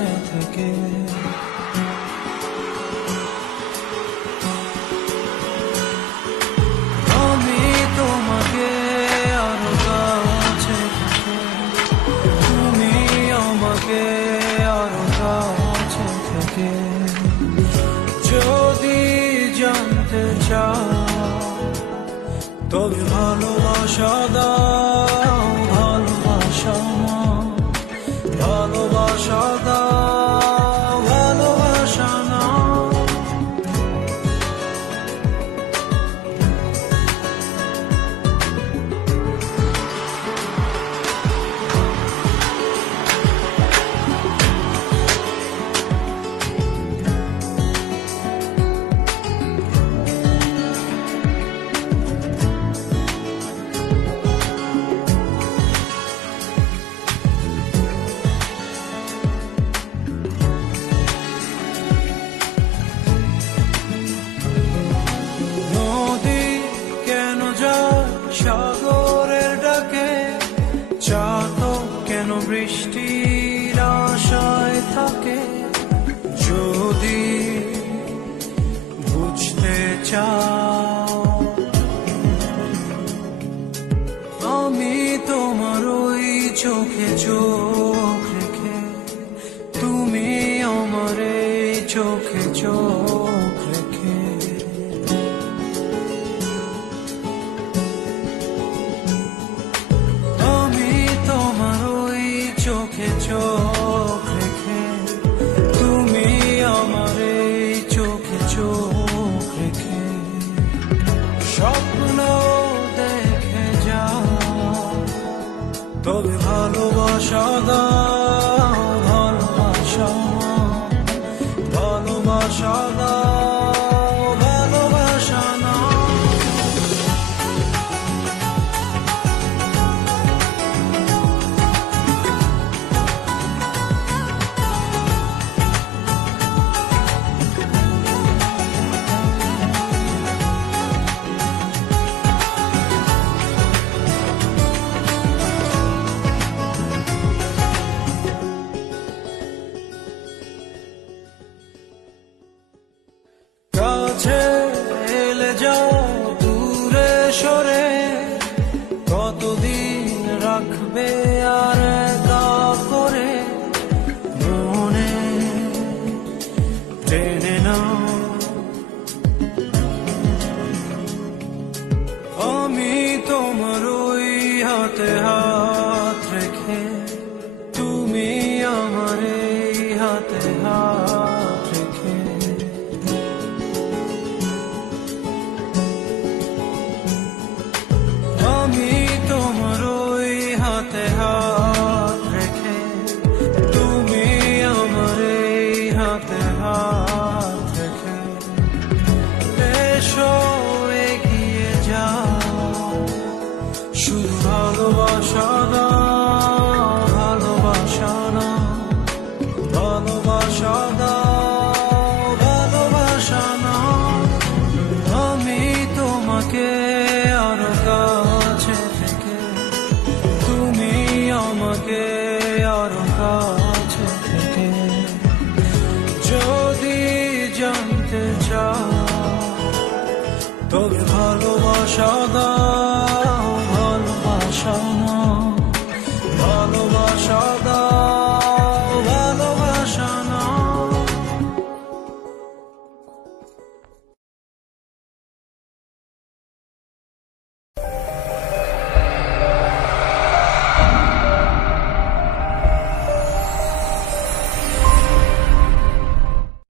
কাছে থেকে। আমি তোমাকে আরো কাছে থেকে, তুমি আমাকে আরো কাছে থেকে। যদি জানতে চাও তবে ভালোবাসা দাও, ভালোবাসা নাও, ভালোবাসা দাও, ভালোবাসা নাও। সাগরের ডাকে চাতক কেন বৃষ্টির আশায় থাকে? যদি বুঝতে চাও আমি তোমার ওই চোখে চোখ রেখে, তুমি আমার এই চোখে চোখ রেখে। চোখ রেখে, তুমি আমার এই চোখে চোখ রেখে। স্বপ্ন দেখে যাও তবে ভালোবাসা দাও, ভালোবাসা নাও, ভালোবাসা দাও, ভালোবাসা নাও। কাছে এলে যাও দূরে সরে, কতদিন রাখবে আর একা করে? মনে টেনে নাও আমি তোমার ওই হাতে হাত রেখে, তুমি আমার এই হাতে হাত রেখে। আমি তোমার ওই হাতে হাত রেখে, তুমি আমার এই হাতে হাত রেখে। এসো এগিয়ে যাও, শুধু ভালোবাসা দাও, ভালোবাসা নাও, ভালোবাসা দাও, ভালোবাসা নাও। আমি তোমাকে আরো কাছে থেকে, তুমি আমাকে আরো কাছে থেকে। যদি জানতে চাও তবে ভালোবাসা দাও,